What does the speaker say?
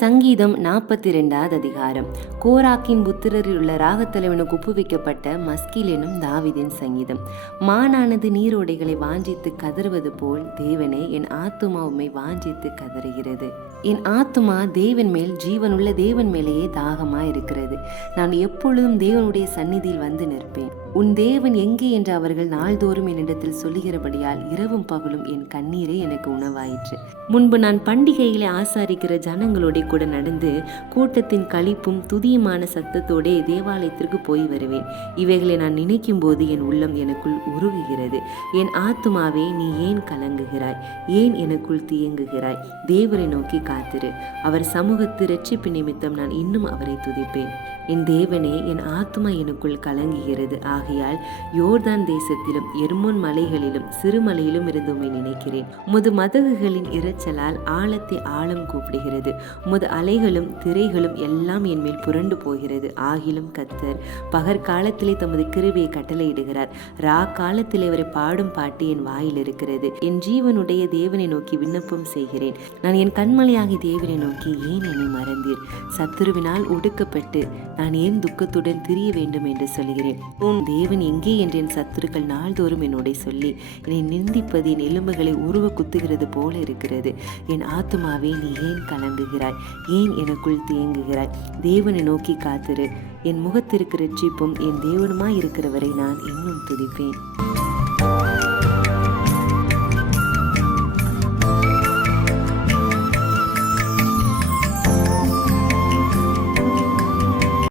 சங்கீதம் 42வது அதிகாரம். கோராக்கின் புத்திரரில் உள்ள ராகத்தலைவனுக்கு ஒப்புவிக்கப்பட்ட மஸ்கில் எனும் தாவீதின் சங்கீதம். மானானது நீரோடைகளை வாஞ்சித்து கதறுவது போல் தேவனே என் ஆத்துமா உம்மை வாஞ்சித்து கதறுகிறது. என் ஆத்துமா தேவன் மேல், ஜீவனுள்ள தேவன் மேலேயே தாகமா இருக்கிறது. நான் எப்பொழுதும் தேவனுடைய சந்நிதியில் வந்து நிற்பேன். உன் தேவன் எங்கே என்று அவர்கள் நாள்தோறும் என்னிடத்தில் சொல்லுகிறபடியால் இரவும் பகலும் என் கண்ணீரே எனக்கு உணவாயிற்று. முன்பு நான் பண்டிகைகளை ஆசாரிக்கிற ஜனங்களோட கூட நடந்து கூட்டத்தின் களிப்பும் துதியுமான சத்தத்தோடே தேவாலயத்திற்கு போய் வருவேன். இவைகளை நான் நினைக்கும் போது என் உள்ளம் எனக்குள் உருகுகிறது. என் ஆத்துமாவே, நீ ஏன் கலங்குகிறாய்? ஏன் எனக்குள் தியங்குகிறாய்? தேவரை நோக்கி காத்திரு. அவர் சமூகத்து இரட்சிப்பு நிமித்தம் நான் இன்னும் அவரை துதிப்பேன். என் தேவனே, என் ஆத்துமா எனக்குள் கலங்குகிறது. ஆகையால் யோர்தான் தேசத்திலும் எர்மோன் மலைகளிலும் சிறுமலையிலும் இருந்து உம்மை நினைக்கிறேன். உமது மதகுகளின் இரைச்சலால் ஆழத்தை ஆழம் கூப்பிடுகிறது. உமது அலைகளும் திரைகளும் எல்லாம் என் மேல் புரண்டு போகிறது. ஆகிலும் கர்த்தர் பகற்காலத்திலே தமது கிருபையை கட்டளையிடுகிறார். ரா காலத்திலே அவரை பாடும் பாட்டு என் வாயில் இருக்கிறது. என் ஜீவனுடைய தேவனை நோக்கி விண்ணப்பம் செய்கிறேன். நான் என் கண்மலையாகி தேவனை நோக்கி, ஏன் என்னை மறந்தீர்? சத்துருவினால் ஒடுக்கப்பட்டு நான் ஏன் துக்கத்துடன் திரிய வேண்டும் என்று சொல்கிறேன். உன் தேவன் எங்கே என்று என் சத்துருக்கள் நாள்தோறும் என்னோட சொல்லி என்னை நிந்திப்பது என் எலும்புகளை உருவ குத்துகிறது போல இருக்கிறது. என் ஆத்துமாவே, நீ ஏன் கலங்குகிறாய்? ஏன் எனக்குள் தேங்குகிறாய்? தேவனை நோக்கி காத்திரு. என் முகத்திற்கு இரட்சிப்பும் என் தேவனுமாய் இருக்கிறவரை நான் இன்னும் துதிப்பேன்.